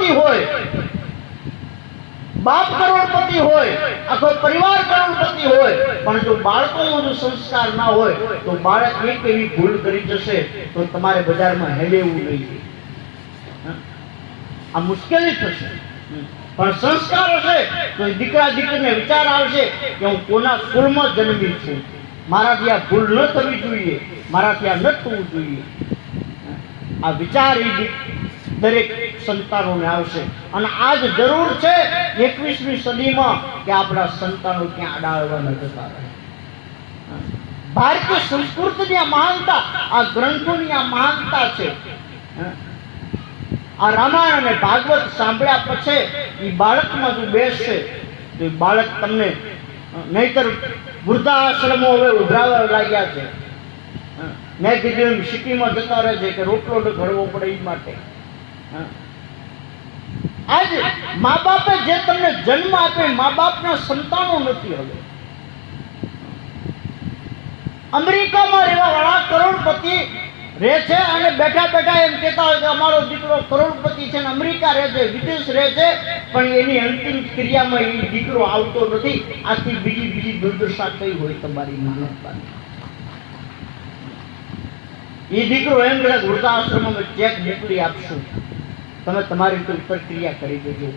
કરોડપતિ હોય, બાપ કરોડપતિ હોય, આખો પરિવાર કરોડપતિ હોય, પણ જો બાળકોનો જો સંસ્કાર ના હોય તો બાળક એક એવી ભૂલ કરી જશે તો તમારે બજારમાં હેલેવું નહીં. આ મુશ્કેલી થશે. પણ સંસ્કાર હશે તો દીકરા દીકરીને વિચાર આવશે કે હું કોના કુળમાં જન્મી છું, મારાથી આ ભૂલ ન થવી જોઈએ, મારાથી આ ન થવું જોઈએ. આ વિચાર દરેક સંતાનોને આવશે. અને આજ જરૂર છે 21મી સદીમાં કે આપણા સંતાનો ક્યાં અડાડવા ન જતા રહે. ભારતીય સંસ્કૃતિની આ મહાનતા, આ ગ્રંથોની આ મહાનતા છે. આ રામાયણ અને ભાગવત સાંભળ્યા પછી એ બાળકમાં જો બેસશે તો એ બાળક તમને, નહીતર વૃદ્ધાશ્રમો હવે ઉભરાવા લાગ્યા છે. મેં કીધું એમ સિટીમાં જતા રહે છે કે રોટલો ઘડવો પડે એ માટે. આજ મા બાપે જે તમને જન્મ આપે, મા બાપના સંતાનો નથી. હવે અમેરિકામાં રહેવા વાળા કરોડપતિ રહે છે અને બેઠા બેઠા એમ કહેતા હોય કે અમારો દીકરો કરોડપતિ છે ને અમેરિકા રહે છે, વિદેશ રહે છે, પણ એની અંતિમ ક્રિયામાં એ દીકરો આવતો નથી. આથી બીજી દુર્દશા કઈ હોય તમારી માનવતાની? એ દીકરો એમ કદાચ વૃદ્ધાશ્રમમાં ચેક મોકલી આપશું, તમે તમારી રીતે પ્રક્રિયા કરી દેજો.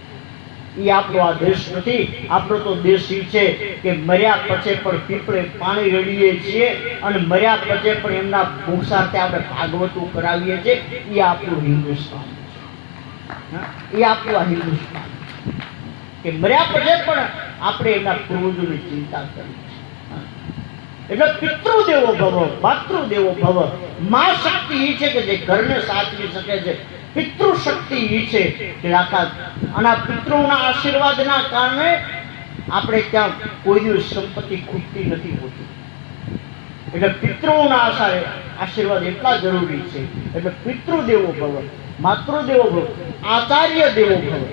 એ આપણો આ દેશ નથી. આપણો તો દેશ એ છે કે મર્યા પછી પણ પીપળે પાણી રેડીએ છીએ અને મર્યા પછી પણ એમના ભૂખ સાથે આપણે ભાગવતો કરાવીએ છીએ. એ આપણું હિન્દુસ્તાન છે. એ આપણું આ હિન્દુસ્તાન કે મર્યા પછી પણ આપણે એમના પૂર્વજોની ચિંતા કરી છે. એટલે પિતૃદેવો ભવ, માતૃદેવો ભવ. માં શક્તિ એ છે કે જે ઘરને સાચવી શકે છે. પિતૃ શક્તિ એ છે કે આખા, અને આ પિતૃના આશીર્વાદના કારણે આપણે ત્યાં કોઈ દિવસ સંપત્તિ ખૂટતી નથી હોતી. એટલે પિતૃના આશીર્વાદ એટલા જરૂરી છે. એટલે પિતૃદેવો ભવ, માતૃદેવો ભવ, આચાર્ય દેવો ભવ.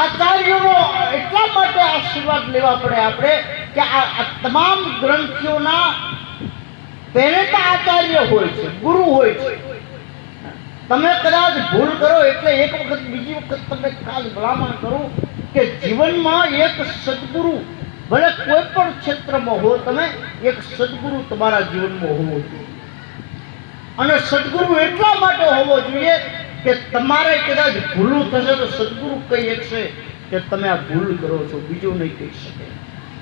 આચાર્યોનો એટલા માટે આશીર્વાદ લેવા પડે આપણે કે આ તમામ ગ્રંથિઓના પહેરેતા આચાર્ય હોય છે, ગુરુ હોય છે. તમે કદાચ ભૂલ કરો એટલે એક વખત બીજી વખત તમને ખાસ ભલામણ કરું કે જીવનમાં એક સદગુરુ, ભલે કોઈ પણ ક્ષેત્રમાં હો, તમે એક સદગુરુ તમારા જીવનમાં હોવો જોઈએ. અને સદગુરુ એટલા માટે હોવો જોઈએ કે તમારે કદાચ ભૂલું થશે તો સદગુરુ કહી શકશે કે તમે આ ભૂલ કરો છો, બીજું નહીં કહી શકે.